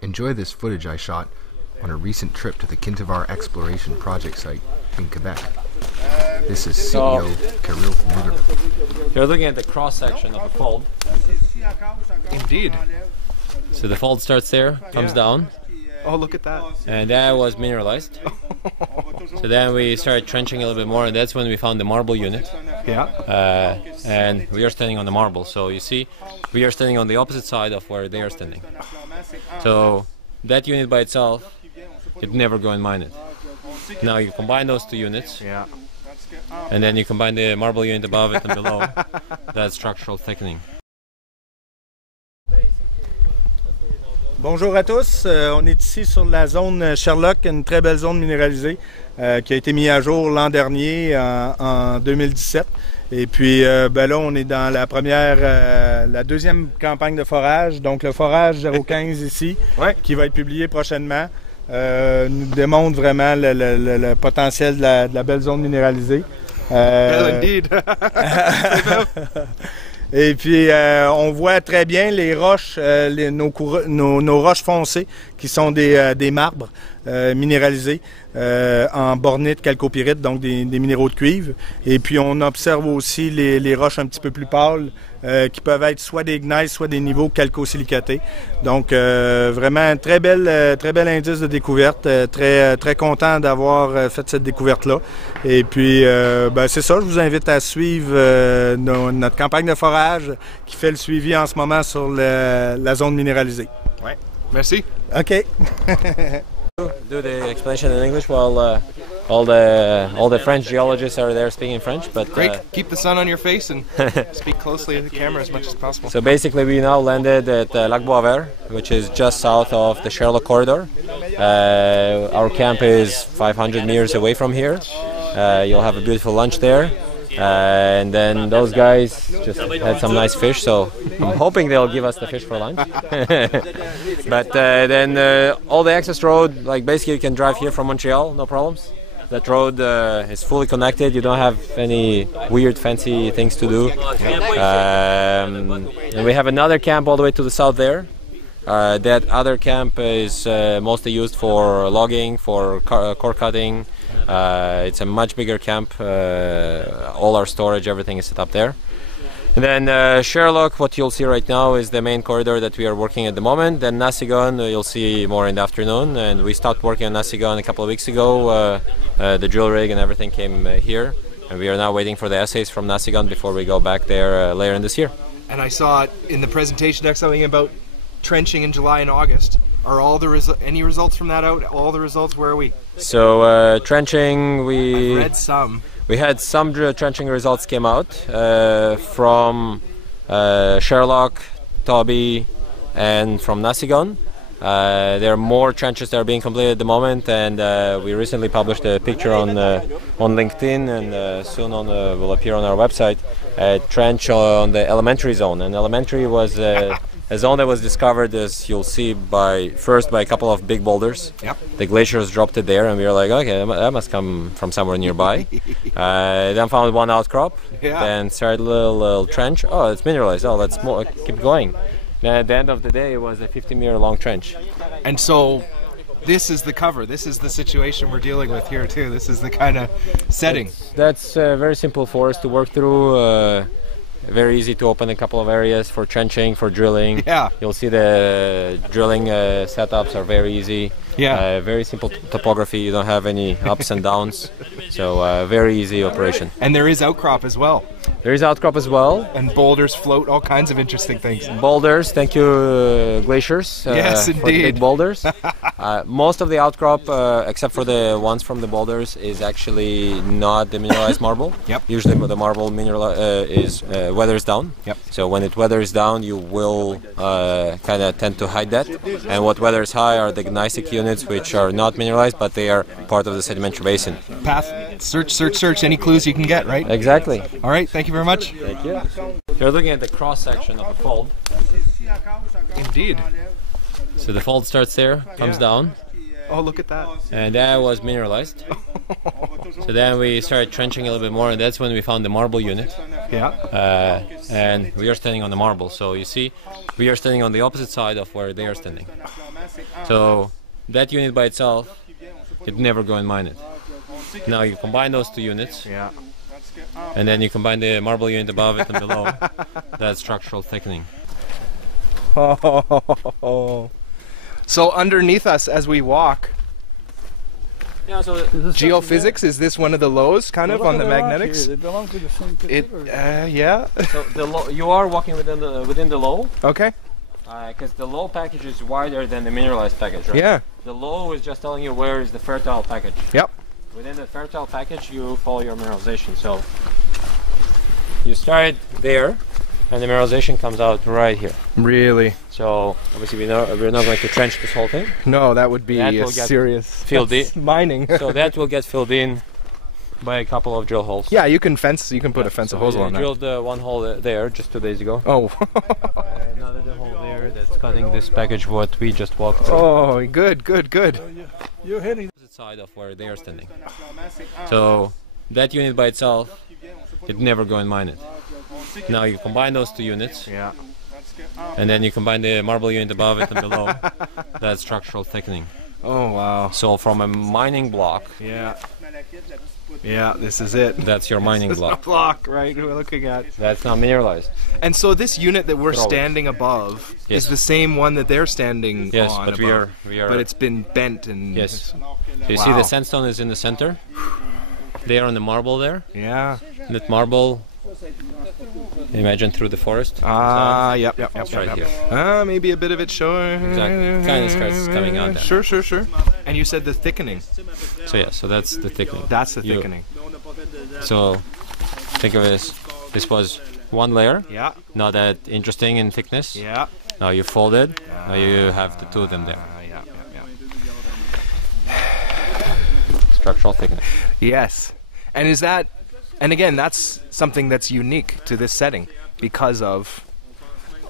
Enjoy this footage I shot on a recent trip to the Kintavar Exploration project site in Quebec. This is CEO Kirill Mitchi. You're looking at the cross-section of a fold. Indeed. So the fold starts there, comes down, Oh, look at that. and that was mineralized. So then we started trenching a little bit more, and that's when we found the marble unit. Yeah. And we are standing on the marble. So you see, we are standing on the opposite side of where they are standing. So that unit by itself, you'd never go and mine it. Now you combine those two units, Yeah. and then you combine the marble unit above it and below. That's structural thickening. Bonjour à tous, on est ici sur la zone Sherlock, une très belle zone minéralisée qui a été mise à jour l'an dernier en 2017. Et puis là on est dans la deuxième campagne de forage, donc le forage 015 ici, Ouais. qui va être publié prochainement, nous démontre vraiment le potentiel de la belle zone minéralisée. Indeed. Et puis, on voit très bien les roches, nos roches foncées, qui sont des marbres minéralisés en bornite, calcopyrite, donc des minéraux de cuivre. Et puis, on observe aussi les roches un petit peu plus pâles, qui peuvent être soit des gneiss, soit des niveaux calcosilicatés. Donc, vraiment, un très bel indice de découverte. Très content d'avoir fait cette découverte-là. Et puis, c'est ça, je vous invite à suivre notre campagne de forage qui fait le suivi en ce moment sur la zone minéralisée. Ouais. Merci. OK. Do the explanation in English while all the French geologists are there speaking French. But Great. Keep the sun on your face and speak closely to the camera as much as possible. so basically, we now landed at Lac Boisvert, which is just south of the Sherlock corridor. Our camp is 500 meters away from here. You'll have a beautiful lunch there. And then those guys just had some nice fish, so I'm hoping they'll give us the fish for lunch. But then all the access road, like basically you can drive here from Montreal, no problems. That road is fully connected. You don't have any weird fancy things to do. And we have another camp all the way to the south there. That other camp is mostly used for logging, for core cutting. It's a much bigger camp. All our storage, everything is set up there. And then Sherlock, what you'll see right now is the main corridor that we are working at the moment. Then Nasigon, you'll see more in the afternoon. And we stopped working on Nasigon a couple of weeks ago. The drill rig and everything came here. And we are now waiting for the assays from Nasigon before we go back there later in this year. And I saw in the presentation next something about trenching in July and August. Are all the any results from that out? All the results, where are we? So trenching, I've read some. We had some trenching results came out from Sherlock, Toby, and from Nasigon. There are more trenches that are being completed at the moment, and we recently published a picture on LinkedIn, and soon will appear on our website. A trench on the elementary zone, and elementary was a zone that was discovered, as you'll see, first by a couple of big boulders. Yep. The glaciers dropped it there, and we were like, okay, that must come from somewhere nearby. Then found one outcrop, Yeah. then started a little trench. Oh, it's mineralized. Oh, let's keep going. Then at the end of the day, it was a 50-meter long trench. And so this is the cover. This is the situation we're dealing with here too. This is the kind of setting. That's very simple for us to work through. Very easy to open a couple of areas for trenching, for drilling. Yeah. You'll see the drilling setups are very easy. Yeah. Very simple topography. You don't have any ups and downs. So very easy operation. And there is outcrop as well. There is outcrop as well. And boulders float, all kinds of interesting things. Boulders, thank you glaciers. Yes, for the indeed. big boulders. Most of the outcrop, except for the ones from the boulders, is actually not the mineralized marble. Yep. Usually the marble weathers down. Yep. So when it weathers down, you will kind of tend to hide that. And what weathers high are the gneissic units, which are not mineralized, but they are part of the sedimentary basin. Path, search, any clues you can get, right? Exactly. All right, thank you very much. Thank you. You're looking at the cross-section of a fold. Indeed. So the fold starts there, comes down, Oh, look at that. and that was mineralized. So then we started trenching a little bit more, and that's when we found the marble unit. Yeah. And we are standing on the marble. So you see, we are standing on the opposite side of where they are standing. So that unit by itself, you'd never go and mine it. Now you combine those two units, Yeah. and then you combine the marble unit above it and below. That's structural thickening. So underneath us as we walk, Yeah, so geophysics, is this one of the lows kind of on the magnetics? They belong to the same pit. Yeah. so you are walking within the low, Okay. because the low package is wider than the mineralized package, right? Yeah. The low is just telling you where is the fertile package. Yep. Within the fertile package, you follow your mineralization. So you start there, and the mineralization comes out right here. Really? So obviously we're not going to trench this whole thing. No, that would be That a will get serious filled in. that's mining. So that will get filled in by a couple of drill holes. Yeah, you can put a fence of hose we on that. drilled one hole there just 2 days ago. Oh. Another hole there that's cutting this package what we just walked through. Oh, good. You're hitting. Opposite side of where they are standing. So that unit by itself, you'd never go and mine it. Now you combine those two units, Yeah. and then you combine the marble unit above it and below. That's structural thickening. Oh, wow. So from a mining block, Yeah. Yeah, this is it. that's your mining This is the block. block, right, we're looking at. That's not mineralized. And so this unit that we're Hydraulic. standing above Yes. is the same one that they're standing Yes, on but above. we are. But it's been bent and... Yes. So you see Wow. the sandstone is in the center. They are on the marble there. Yeah. That marble. Imagine through the forest. Ah, yep. It's right here. Maybe a bit of it showing. Exactly. Kind of starts coming out there. Sure. And you said the thickening. So yeah, so that's the thickening. That's the You- thickening. So think of this. This was one layer, Yeah. not that interesting in thickness. Yeah. Now you fold it. Now you have the two of them there. Yeah. Structural thickening. Yes. And is that... And again, that's something that's unique to this setting because of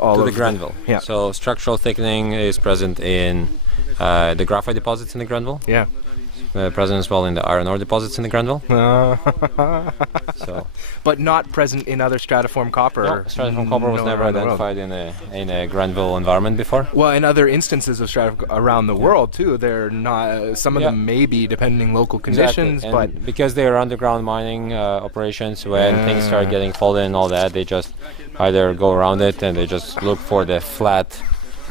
all To of the Grenville. Yeah. So structural thickening is present in the graphite deposits in the Grenville. Yeah. Present as well in the iron ore deposits in the Grenville. So But not present in other stratiform copper. no, stratiform copper was never around the world. identified in a Grenville environment before. Well, in other instances of stratiform around the world too, they're not. Some of Yeah. them may be depending local conditions, And but because they are underground mining operations, when things start getting folded and all that, they just either go around it and they just look for the flat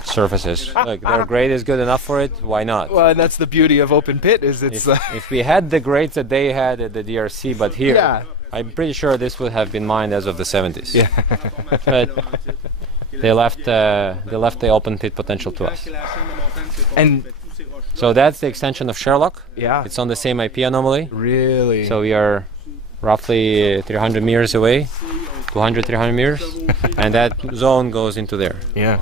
surfaces. Like their grade is good enough for it, why not? well, and that's the beauty of open pit is it's. If we had the grades that they had at the DRC, but here, Yeah. I'm pretty sure this would have been mined as of the 70s. Yeah. But they left the open pit potential to us. And So that's the extension of Sherlock. yeah, It's on the same IP anomaly. really. So we are roughly 300 meters away, 200, 300 meters, and that zone goes into there. yeah.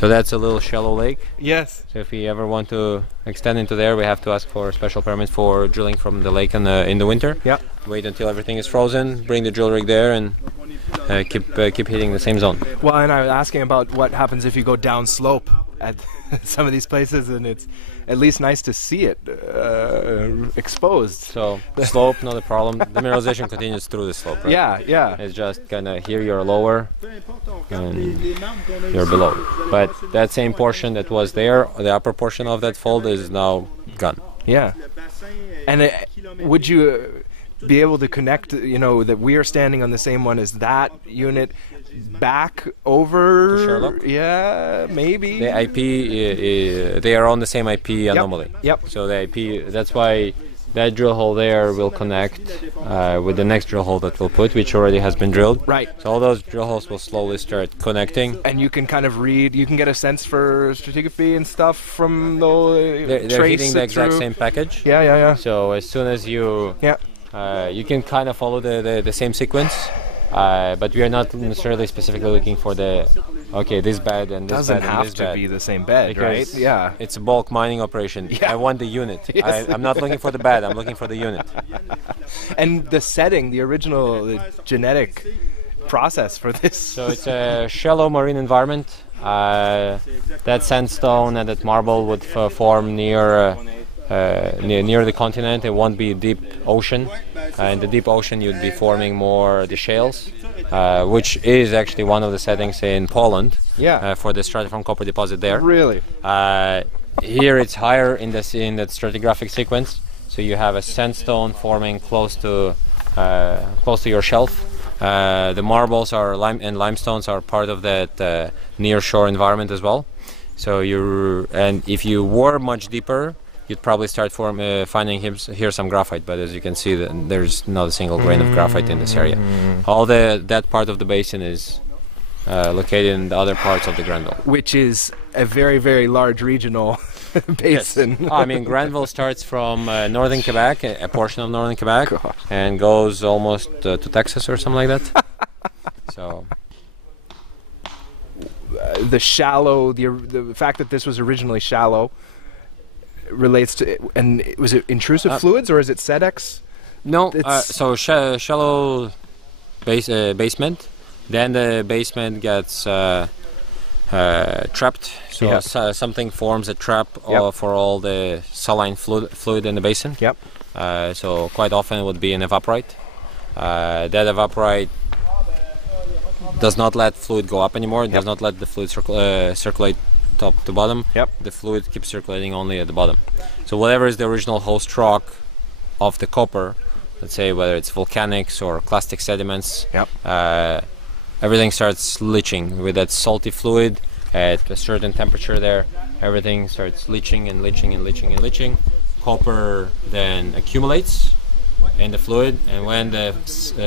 So that's a little shallow lake. Yes. So if we ever want to extend into there, we have to ask for a special permit for drilling from the lake in the winter. Yeah. Wait until everything is frozen, bring the drill rig there, and keep hitting the same zone. Well, and I was asking about what happens if you go down slope at some of these places, and it's at least nice to see it exposed. So slope, not a problem. The mineralization continues through the slope, right? Yeah. It's just kinda here you're lower and you're below. But that same portion that was there, the upper portion of that fold is now gone. Yeah. And would you be able to connect, that we are standing on the same one as that unit back over? To Sherlock? Yeah, maybe. The IP, they are on the same IP anomaly. Yep. So the IP, that's why that drill hole there will connect with the next drill hole that we'll put, which already has been drilled. Right. So all those drill holes will slowly start connecting. And you can kind of you can get a sense for stratigraphy and stuff from the They're hitting the it exact through. same package. Yeah. So as soon as you you can kind of follow the same sequence, but we are not necessarily specifically looking for this bed and this Doesn't bed and have this to bed. be the same bed, right? Because Yeah. it's a bulk mining operation. Yeah. I want the unit. Yes. I'm not looking for the bed. I'm looking for the unit. And the setting, the genetic process for this. So it's a shallow marine environment. That sandstone and that marble would form near the continent. It won't be deep ocean. In the deep ocean, you'd be forming more the shales. which is actually one of the settings in Poland. Yeah. For the stratiform copper deposit there. Really? Here it's higher in the stratigraphic sequence, so you have a sandstone forming close to your shelf. The marbles and limestones are part of that near shore environment as well. So if you were much deeper, you'd probably start finding here some graphite. But as you can see, there's not a single grain of graphite in this area. All that part of the basin is located in the other parts of the Grenville, which is a very, very large regional basin. Yes. I mean, Grenville starts from northern Quebec, a portion of northern Quebec, and goes almost to Texas or something like that. So the fact that this was originally shallow relates to, and was it intrusive fluids or is it SEDEX? No, so shallow basement. Then the basement gets trapped, so something forms a trap for all the saline fluid in the basin. Yep. So quite often it would be an evaporite. That evaporite does not let fluid go up anymore. It does not let the fluid circulate top to bottom. Yep. The fluid keeps circulating only at the bottom. So whatever is the original host rock of the copper, let's say whether it's volcanics or clastic sediments, everything starts leaching with that salty fluid at a certain temperature there. Everything starts leaching and leaching and leaching and leaching. Copper then accumulates in the fluid, and when the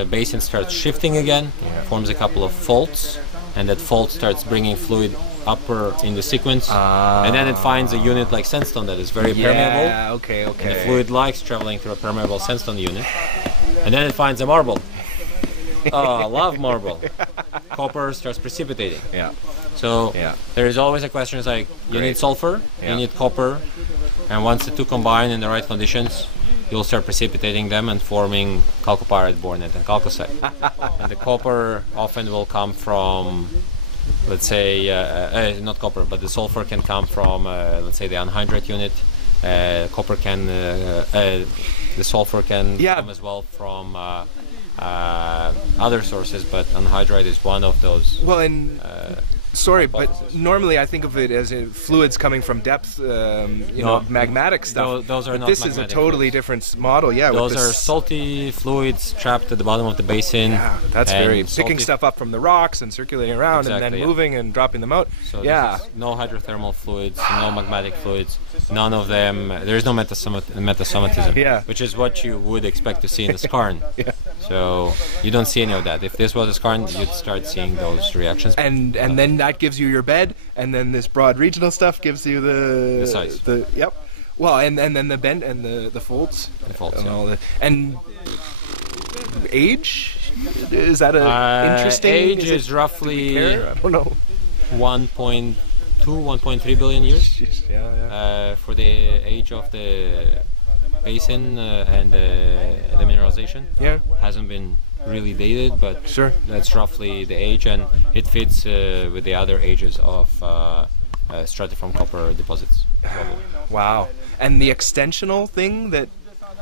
basin starts shifting again, forms a couple of faults, and that fault starts bringing fluid upper in the sequence, and then it finds a unit like sandstone that is very permeable. Yeah, okay. And the fluid likes traveling through a permeable sandstone unit, and then it finds a marble. Oh, I love marble. Copper starts precipitating. Yeah. So there is always a question: is like you need sulfur, you need copper, and once the two combine in the right conditions, you'll start precipitating them and forming chalcopyrite, bornite, and chalcocite. And the copper often will come from, let's say, not copper, but the sulfur can come from, let's say, the anhydrite unit. The sulfur can come as well from other sources, but anhydrite is one of those. Well, and sorry, but normally I think of it as fluids coming from depth, magmatic stuff. Those are but not. This is a totally different model. Yeah, those are salty fluids trapped at the bottom of the basin. Yeah, that's very picking stuff up from the rocks and circulating around and then moving and dropping them out. So this is no hydrothermal fluids, no magmatic fluids, none of them. There is no metasomatism, which is what you would expect to see in the skarn. So you don't see any of that. If this was a skarn, you'd start seeing those reactions. And then that gives you your bed, and then this broad regional stuff gives you the size. Well, and then the bend and the folds. The folds, and all and age, is that interesting? Age is roughly, I don't know, 1.2, 1.3 billion years. For the age of the basin and the mineralization. Hasn't been really dated, but that's roughly the age, and it fits with the other ages of stratiform copper deposits. Wow. And the extensional thing that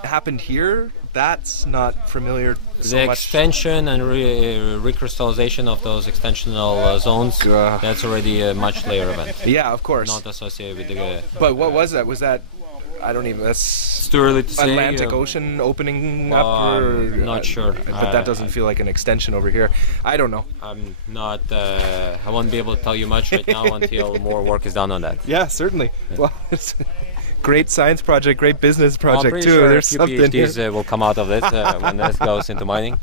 happened here, that's not familiar so the much. Extension and recrystallization of those extensional zones, that's already a much later event. Yeah, of course. Not associated with the... But what was that? Was that... I don't even... That's too early to say. Atlantic Ocean opening up? Or, not sure. But that doesn't feel like an extension over here. I don't know. I'm not... I won't be able to tell you much right now until more work is done on that. Yeah, certainly. Well, it's a great science project, great business project, too. Sure There's something PhDs here. Will come out of this when this goes into mining.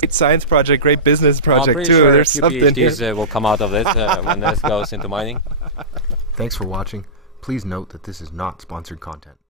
Great science project, great business project, too. Sure There's something PhDs here. Will come out of this when this goes into mining. Thanks for watching. Please note that this is not sponsored content.